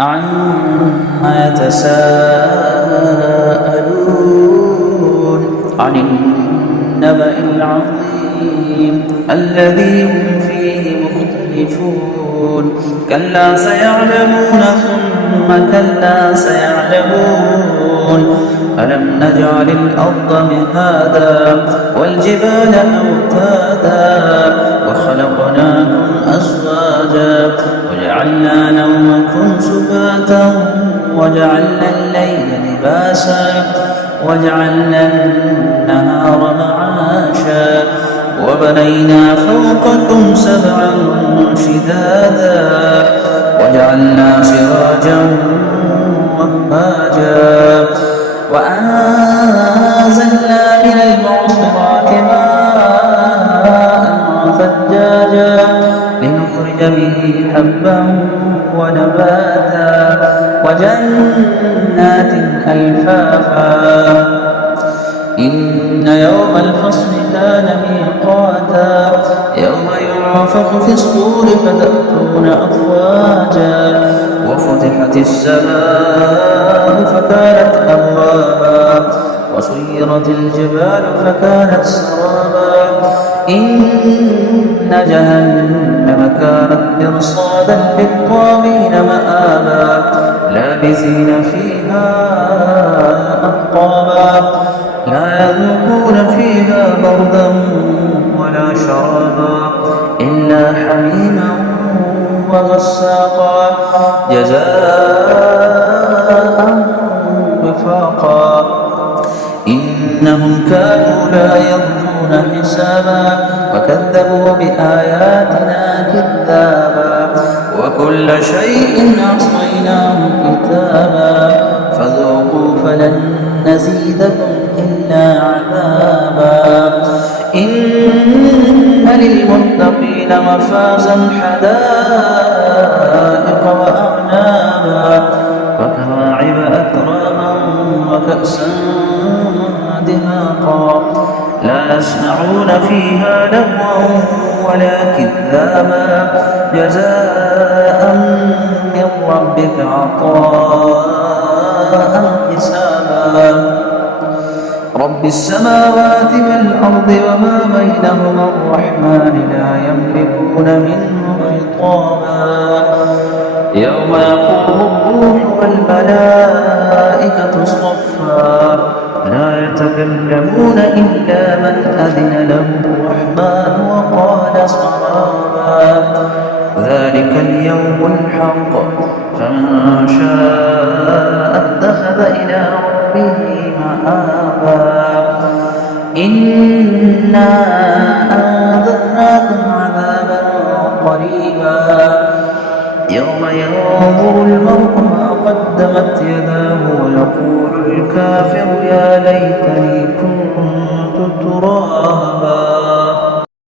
عما يتساءلون عن النبأ العظيم الذي هم فيه مختلفون كلا سيعلمون ثم كلا سيعلمون ألم نجعل الأرض مهادا والجبال أوتادا وخلقناكم أزواجا وجعلنا نومكم سباتا وجعلنا الليل لباسا وجعلنا النهار معاشا وبنينا فوقكم سبعا شدادا وجعلنا سراجا وهاجا وأنزلنا من المعصرات ماء ثجاجا لنخرج به حبا ونباتا وجنات ألفافا إن يوم الفصل كان ميقاتا يوم ينفخ في الصور فتأتون أفواجا وفتحت السماء فكانت أبوابا وسيرت الجبال فكانت سرابا إن جهنم كانت مرصادا للطاغين مآبا لابثين فيها أحقابا لا يذوقون فيها بردا ولا شرابا إلا حميما وغساقا جزاء وفاقا إنهم كانوا لا يرجون حسابا وكذبوا بآياتنا كذابا وكل شيء أحصيناه كتابا فذوقوا فلن نزيدكم إلا عذابا إن للمتقين مفازا حدائق وأعنابا وكواعب أترابا وكأسا دهاقا لا يسمعون فيها لغوا ولا كذابا جزاء من ربك عطاء حسابا رب السماوات والأرض وما بينهما الرحمن لا يملكون منه خطابا يوم يقوم الروح والملائكة صفا لا يتكلمون إلا من أذن له الرحمن وقال صوابا ذلك اليوم الحق فمن شاء اتخذ إلى ربه مآبا إنا أنذرناكم عذابا قريبا يوم ينظر المرء ما قدمت يداه ويقول الكافر يا ليتني